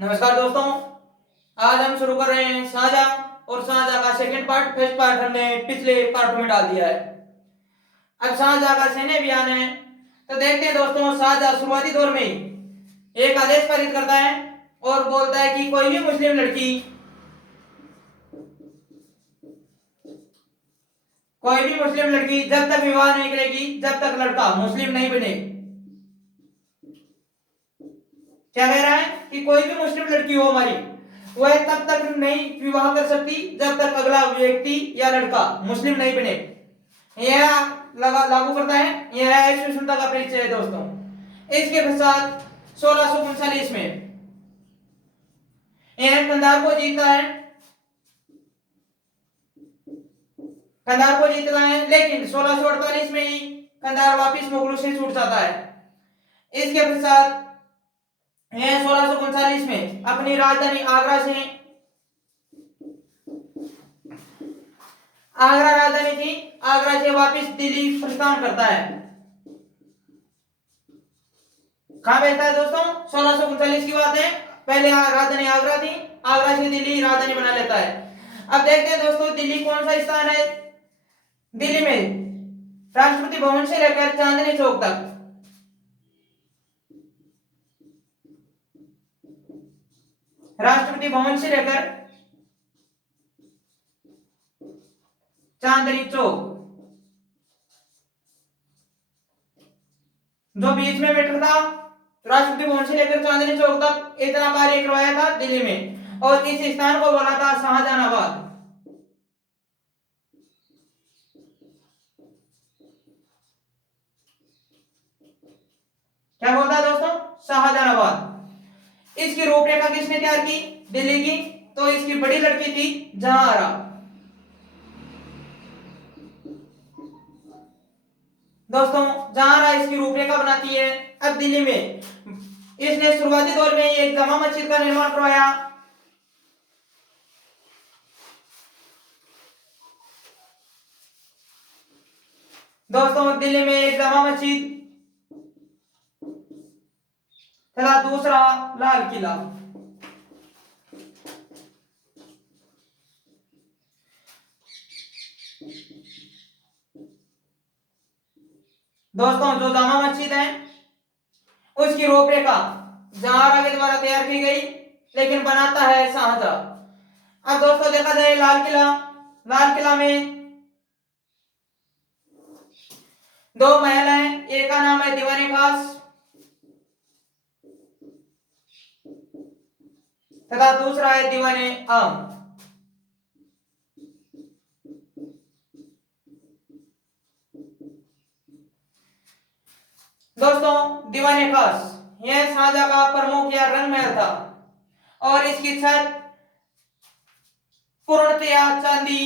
नमस्कार दोस्तों। आज हम शुरू कर रहे हैं शाहजहां और शाहजहां का सेकंड पार्ट। फर्स्ट पार्ट हमने पिछले पार्ट में डाल दिया है। अब शाहजहां का सैन्य अभियान है। तो देखते हैं दोस्तों, शाहजहां शुरुआती दौर में ही एक आदेश पारित करता है और बोलता है कि कोई भी मुस्लिम लड़की जब तक विवाह नहीं करेगी, जब तक लड़का मुस्लिम नहीं बने। क्या कह रहा है कि कोई भी मुस्लिम लड़की हो हमारी, वह तब तक नहीं विवाह कर सकती जब तक अगला व्यक्ति या लड़का मुस्लिम नहीं बने। यह लागू करता है। यह सहिष्णुता का परिचय है दोस्तों। इसके पश्चात 1639 में यह कंधार को जीतता है। लेकिन 1648 में ही कंधार वापिस मुगलों से छूट जाता है। इसके पश्चात यह 1639 में अपनी राजधानी आगरा राजधानी थी, आगरा से वापस दिल्ली प्रस्थान करता है। कहां भेजता है दोस्तों? 1639 की बात है। पहले राजधानी आगरा थी, आगरा से दिल्ली राजधानी बना लेता है। अब देखते हैं दोस्तों, दिल्ली कौन सा स्थान है। दिल्ली में राष्ट्रपति भवन से लेकर चांदनी चौक तक, राष्ट्रपति भवन से लेकर चांदनी चौक, जो बीच में बैठा था, राष्ट्रपति भवन से लेकर चांदनी चौक तक इतना कार्य करवाया था दिल्ली में, और इस स्थान को बोला था शाहजहानाबाद। क्या बोलता है दोस्तों? शाहजहानाबाद। इसकी रूपरेखा किसने तैयार की? दिल्ली की। तो इसकी बड़ी लड़की थी जहांआरा। दोस्तों, जहांआरा इसकी रूपरेखा बनाती है। अब दिल्ली में इसने शुरुआती दौर में एक जामा मस्जिद का निर्माण करवाया। दोस्तों, दिल्ली में एक जामा मस्जिद तथा दूसरा लाल किला। दोस्तों, जो जामा मस्जिद है उसकी रूपरेखा जहांआरा के द्वारा तैयार की गई, लेकिन बनाता है शाहजहां। अब दोस्तों देखा जाए लाल किला। लाल किला में दो महल हैं। एक का नाम है दीवाने खास तथा दूसरा है दीवाने आम। दोस्तों, दीवाने खास यह शाहजहां का प्रमुख या रंग महल था, और इसकी छत पूर्णतया चांदी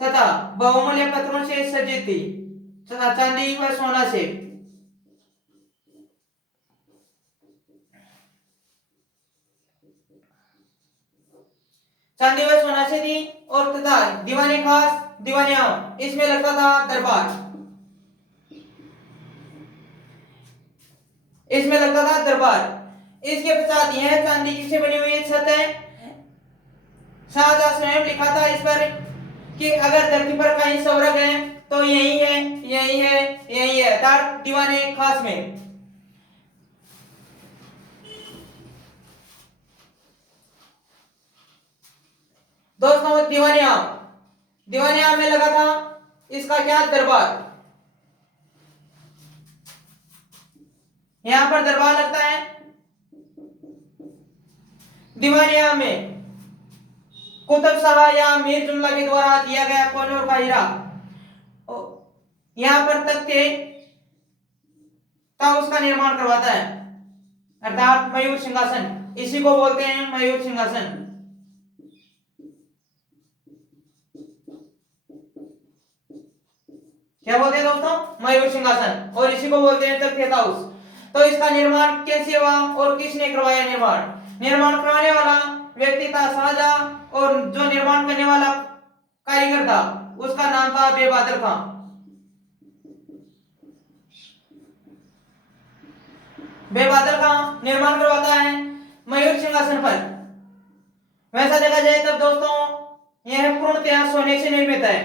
तथा बहुमूल्य पत्थरों से सजी थी, तथा चांदी व सोना से। चांदी व सोना से थी। और तथा दीवाने खास, दीवाने आम, इसमें लगता था दरबार। इसमें लगता था दरबार। इसके पश्चात यह चांदी किससे बनी हुई छत है। शाहजहां स्वयं लिखा था इस पर कि अगर धरती पर कहीं स्वर्ग है तो यही है, यही है, यही है, अर्थात दीवाने खास में। दोस्तों, दीवाने आम में लगा था इसका क्या? दरबार। यहां पर दरबार लगता है। दीवाने आम में कुतुब शाह या मीर जुमला के द्वारा दिया गया कोहिनूर का हीरा, यहां पर तख्ते का उसका निर्माण करवाता है, अर्थात मयूर सिंहासन। इसी को बोलते हैं मयूर सिंहासन। क्या बोलते हैं दोस्तों? मयूर सिंहासन। और इसी को बोलते हैं तख्त हाउस। तो इसका निर्माण कैसे हुआ और किसने करवाया? निर्माण करवाने वाला व्यक्ति था शाहजहां, और जो निर्माण करने वाला कारीगर था उसका नाम था बेबहादुर खां। वे बादल का निर्माण करवाता है मयूर सिंहासन पर। वैसा देखा जाए तब दोस्तों यह पूर्णतया सोने से निर्मित है।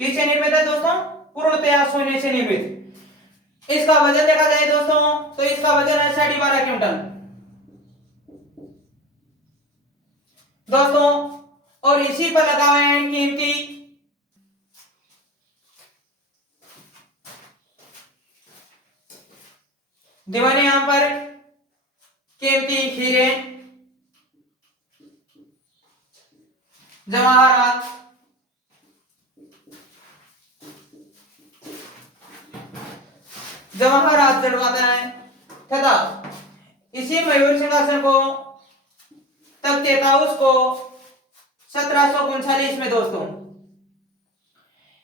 किससे निर्मित है दोस्तों? पूर्णतया सोने से निर्मित। इसका वजन देखा जाए दोस्तों तो इसका वजन है 12.5 क्विंटल दोस्तों। और इसी पर लगा हुए हैं कीमती दीवाने यहां पर कीमती हीरे, जवाहरात, जवाहरात जड़वाता है तथा इसी मयूर सिंहासन को तख्ते ताऊस को 1739 में दोस्तों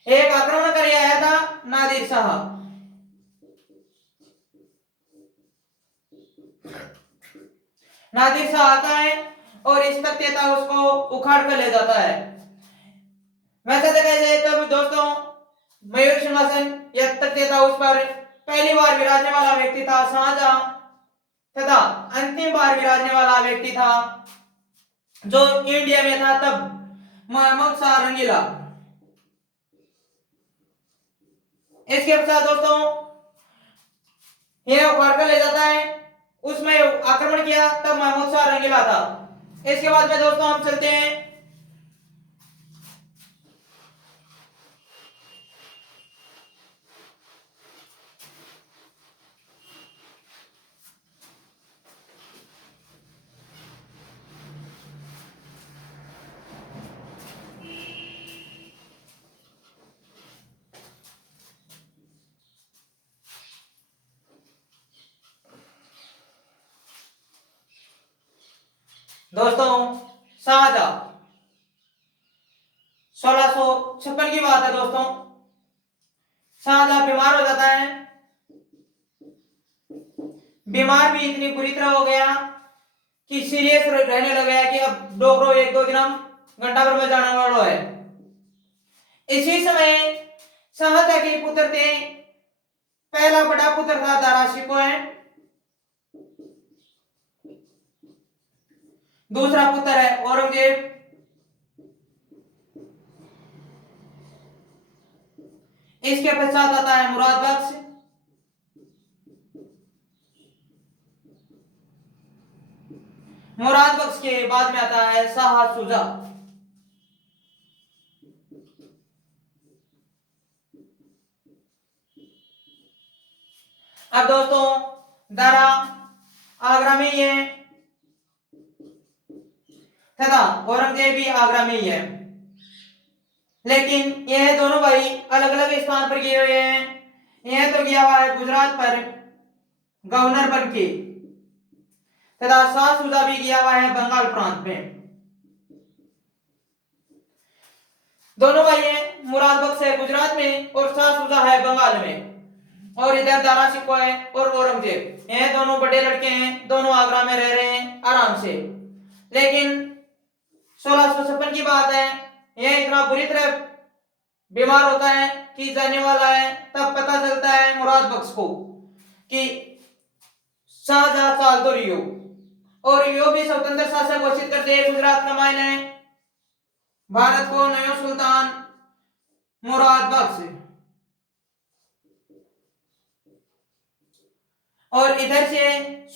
एक आक्रमण कर आया था नादिर शाह। नादिर शाह आता है और इस तख्ते ताऊस को उखाड़ कर ले जाता है। वैसे देखा जाए तब दोस्तों मयूर सिंहासन या तख्ते ताऊस पर पहली बार विराजने वाला व्यक्ति था शाहजहां तथा अंतिम बार विराजने वाला व्यक्ति था जो इंडिया में था तब महमूद शाह रंगीला। इसके पश्चात दोस्तों यह उखाड़ कर ले जाता है, उसमें आक्रमण किया तब महमूद शाह रंगीला था। इसके बाद में दोस्तों हम चलते हैं दोस्तों शाहजहां 1656 की बात है दोस्तों। शाहजहां बीमार हो जाता है, बीमार भी इतनी बुरी तरह हो गया कि सीरियस रहने लग गया कि अब डॉक्टर एक दो दिन हम घंटा भर में जाने वाला है। इसी समय शाहजहां के पुत्र थे, पहला बड़ा पुत्र था दारा शिकोह है, दूसरा पुत्र है औरंगजेब, इसके पश्चात आता है मुराद बख्श, मुराद बख्श के बाद में आता है शाह शुजा। अब दोस्तों दारा आगरा में ही है तथा औरंगजेब भी आगरा में ही है, लेकिन यह दोनों भाई अलग अलग स्थान पर गए हुए हैं। यह तो गया हुआ है गुजरात पर गवर्नर बन के तथा शाह शुजा भी गया हुआ है बंगाल प्रांत में। दोनों भाई हैं, मुराद बख्श है गुजरात में और शाह शुजा है बंगाल में, और इधर दारा शिकोह है और औरंगजेब। यह दोनों बड़े लड़के हैं, दोनों आगरा में रह रहे हैं आराम से। लेकिन 1656 की बात है, यह इतना बुरी तरह बीमार होता है कि जाने वाला है, तब पता चलता है मुराद बख्श को कि शाहजहां चाल तो रियो, और यो भी स्वतंत्र शासक घोषित करते हैं गुजरात का मायने भारत को नयो सुल्तान मुराद बख्श। और इधर से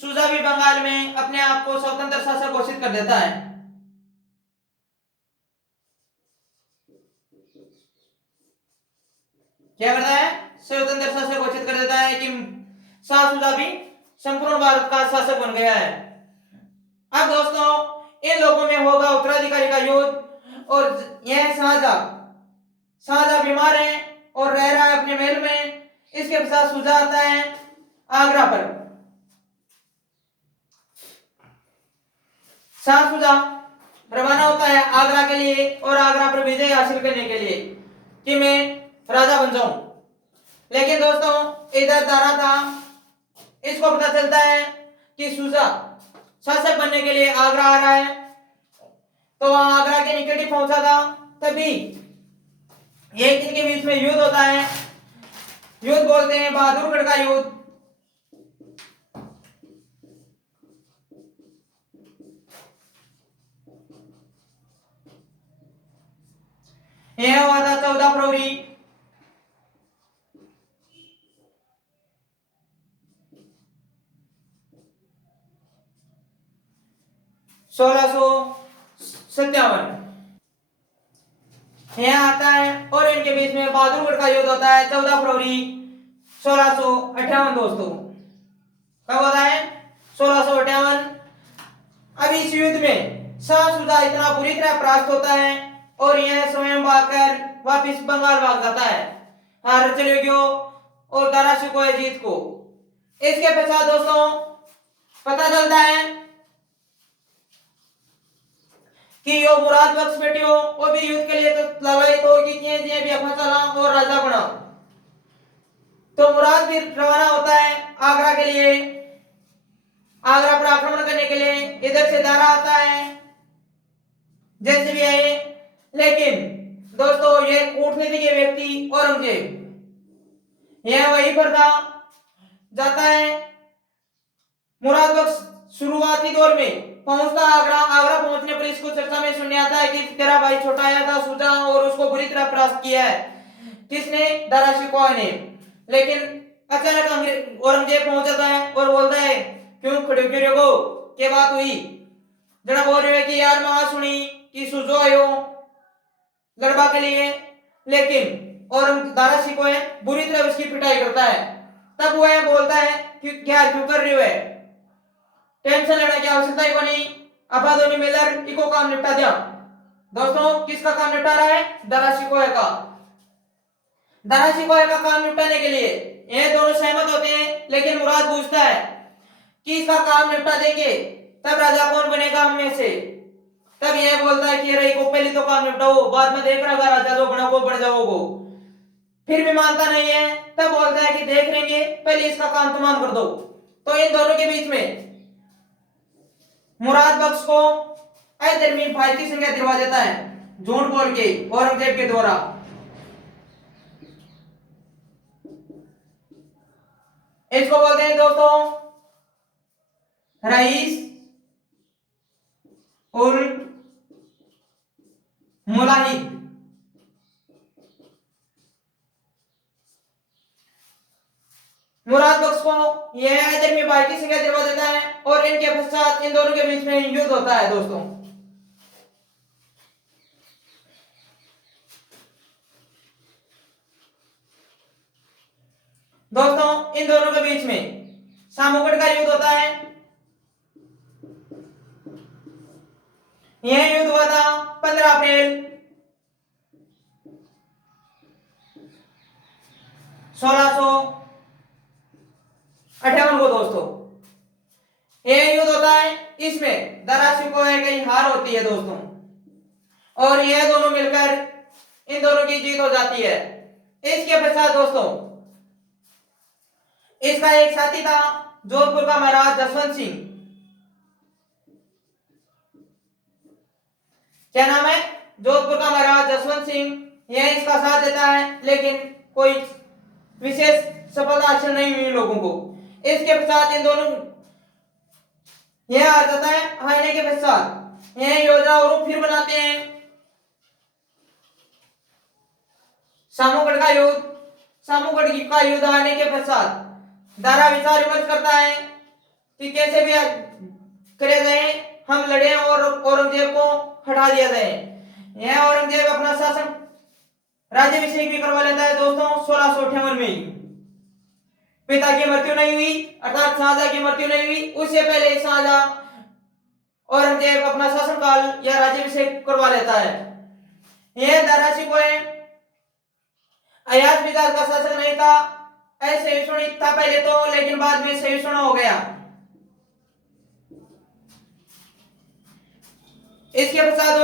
शुजा भी बंगाल में अपने आप को स्वतंत्र शासक घोषित कर देता है। क्या करता है? स्वतंत्र शासक घोषित कर देता है कि शाह शुजा भी संपूर्ण भारत का शासक बन गया है। अब दोस्तों इन लोगों में होगा उत्तराधिकारी का युद्ध, और यह शाहजहां बीमार है और रह रहा है अपने महल में। इसके पश्चात शुजा आता है आगरा पर। शाह शुजा रवाना होता है आगरा के लिए और आगरा पर विजय हासिल करने के लिए कि मैं राजा बन जाऊं। लेकिन दोस्तों इधर दारा था, इसको पता चलता है कि शुजा शासक बनने के लिए आगरा आ रहा है, तो वहां आगरा के निकट ही पहुंचा था। तभी एक इनके बीच में युद्ध होता है, युद्ध बोलते हैं बहादुरगढ़ का युद्ध। यह हुआ था 14 फरवरी 1657। यहाँ आता है और इनके बीच में बहादुरगढ़ का युद्ध होता है 14 फरवरी 1658 दोस्तों। कब होता है? 1658। अब इस युद्ध में शाहसुजा इतना बुरी तरह परास्त होता है और यह स्वयं भागकर वापिस बंगाल भाग जाता है हार चलेगियों और दारा शिकोह जीत को। इसके पश्चात दोस्तों पता चलता है कि यो मुराद बख्श बेटियों वो भी युद्ध के लिए तो लड़ाई तो की जे भी अपना चला और राजा बना। तो मुराद भी रवाना होता है आगरा के लिए, आगरा पर आक्रमण करने के लिए। इधर से दारा आता है जैसे भी आए, लेकिन दोस्तों ये कूटनीति के व्यक्ति औरंगजेब यह वहीं पर था जाता है। मुराद बख्श शुरुआती दौर में पहुंचता आगरा। आगरा पहुंचने पर इसको चर्चा में सुनने आता है कि तेरा भाई छोटा आया था सुजा और उसको बुरी तरह परास्त किया है। किसने? दारा शिकोह ने। लेकिन अचानक औरंगजेब पहुंच जाता है और बोलता है क्यों खड़े क्यों रहो, क्या बात हुई? जरा बोल रहे कि यार मैं सुनी कि सुजो आयो लड़बा के लिए, लेकिन और दारा शिकोह बुरी तरह उसकी पिटाई करता है। तब वह बोलता है कि क्या क्यों कर रही हो, टेंशन लेने की आवश्यकता ही नहीं, अपा दोनों मिलकर इको काम निपटा दिया। दोस्तों किसका काम निपटा रहा है? दारा शिकोह का। दारा शिकोह का काम निपटाने के लिए ये दोनों सहमत होते हैं, लेकिन मुराद पूछता है कि इसका काम निपटा देंगे तब राजा कौन बनेगा हम में से। तब यह बोलता है कि रही को पहले तो काम निपटाओ, बाद में देख रहा राजा जो बना वो बन जाओगे। फिर भी मानता नहीं है, तब बोलता है कि देख लेंगे, पहले इसका काम तमाम कर दो। तो इन दोनों के बीच में मुराद बख्श को अधर्मी भाई की संज्ञा दिलवा देता है झूठ बोल के औरंगजेब के द्वारा। इसको बोलते हैं दोस्तों रईस उल मुलाहिद। मुराद बख्श को यह अधर्मी भाई की संज्ञा दिलवा देता है और इनके पश्चात इन दोनों के बीच में युद्ध होता है दोस्तों। इन दोनों के बीच में सामूगढ़ का युद्ध होता है। यह युद्ध हुआ था 15 अप्रैल 1658 को दोस्तों। यह युद्ध होता है, इसमें दारा शिकोह की हार होती है दोस्तों और यह दोनों मिलकर इन दोनों की जीत हो जाती है। इसके पश्चात दोस्तों इसका एक साथी था जोधपुर का महाराज जसवंत सिंह। क्या नाम है? जोधपुर का महाराज जसवंत सिंह। यह इसका साथ देता है, लेकिन कोई विशेष सफलता हासिल नहीं हुई लोगों को। इसके पश्चात इन दोनों यह आ जाता है। हारने के पश्चात यह योजना और फिर बनाते हैं सामूगढ़ का युद्ध। सामूगढ़ का युद्ध आने के पश्चात दारा विचार विमर्श करता है कि कैसे भी करे जाए, हम लड़े और औरंगजेब को हटा दिया जाए। यह औरंगजेब अपना शासन राज्याभिषेक भी करवा लेता है दोस्तों 1658 में। पिता की मृत्यु नहीं हुई अर्थात शाहजहां की मृत्यु नहीं हुई, उससे पहले शाहजहां औरंगजेब अपना शासनकाल या राज्याभिषेक करवा लेता है। यह दारा शिकोह अयाज मिजाज का शासक नहीं था, असहिष्णु था पहले तो, लेकिन बाद में सहिष्णु हो गया। इसके पश्चात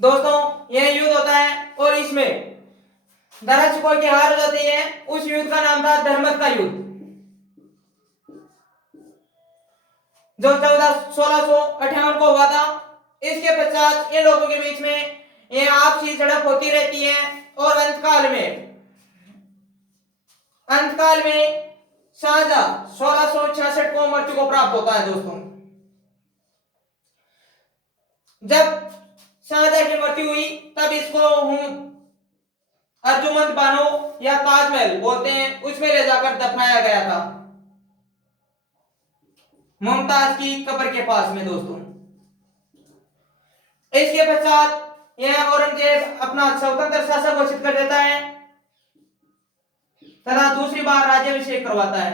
दोस्तों यह युद्ध होता है और इसमें दारा शिकोह की हार हो जाती है। उस युद्ध का नाम था धर्मत का युद्ध। जो 1658 को हुआ था। इसके पश्चात इन लोगों के बीच में ये आपसी झड़प होती रहती है और अंतकाल में शाहजहां 1666 को मृत्यु को प्राप्त होता है दोस्तों। जब शाहजहां की मृत्यु हुई तब इसको हम अर्जुमंद बानो या ताजमहल बोलते हैं, उसमें ले जाकर दफनाया गया था मुमताज की कब्र के पास में दोस्तों। इसके पश्चात यह औरंगजेब अपना स्वतंत्र शासक घोषित कर देता है तथा दूसरी बार राज्याभिषेक करवाता है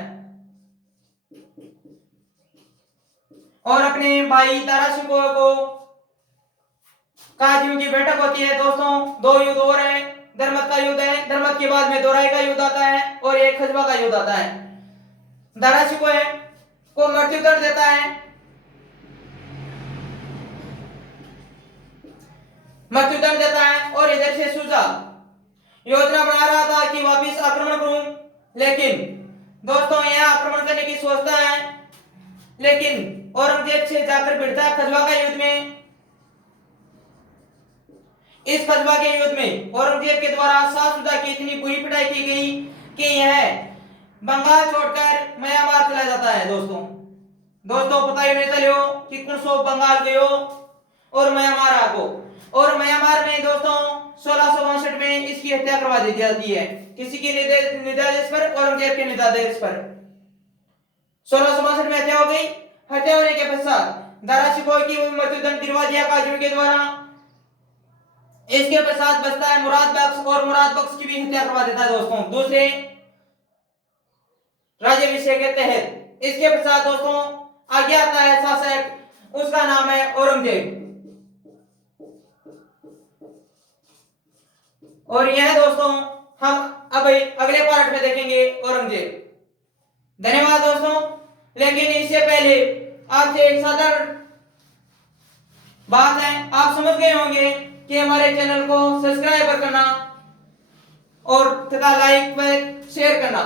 और अपने भाई तारा शिकोह को काजियों की बैठक होती है दोस्तों। दो युद्ध हो रहे हैं, धर्मत का युद्ध है, धर्मत के बाद में दोराई का युद्ध आता है और एक खजवा का युद्ध आता है। दारा शिकोह को मृत्युदंड देता है, और इधर से शुजा योजना बना रहा था कि वापिस आक्रमण करूं, लेकिन दोस्तों यह आक्रमण करने की सोचता है, लेकिन औरंगजेब से जाकर भिड़ता है खजवा का युद्ध में। इस खजवा के युद्ध में औरंगजेब के द्वारा शाहसुजा की इतनी बुरी पिटाई की गई कि यह बंगाल छोड़कर म्यांमार चला जाता है दोस्तों। पता ही नहीं चलो कि कौन सो बंगाल गयो और म्यांमार आगो, और म्यांमार में दोस्तों 1662 में इसकी हत्या करवा दी जाती है किसी के निर्देश पर, औरंगजेब के निर्देश पर। 1662 में हत्या हो गई। हत्या होने के पश्चात दारा शिकोह की मृत्युदंड दिलवा दिया काजियों के द्वारा। इसके पश्चात बचता है मुराद बख्श, और मुराद बख्श की भी हत्या करवा देता है दोस्तों दूसरे राज्याभिषेक के तहत। इसके पश्चात दोस्तों आगे आता है शासक, उसका नाम है औरंगजेब। और यह दोस्तों हम अब अगले पार्ट में देखेंगे औरंगजेब। धन्यवाद दोस्तों। लेकिन इससे पहले आपसे एक साधारण बात है, आप समझ गए होंगे कि हमारे चैनल को सब्सक्राइब करना और तथा लाइक व शेयर करना।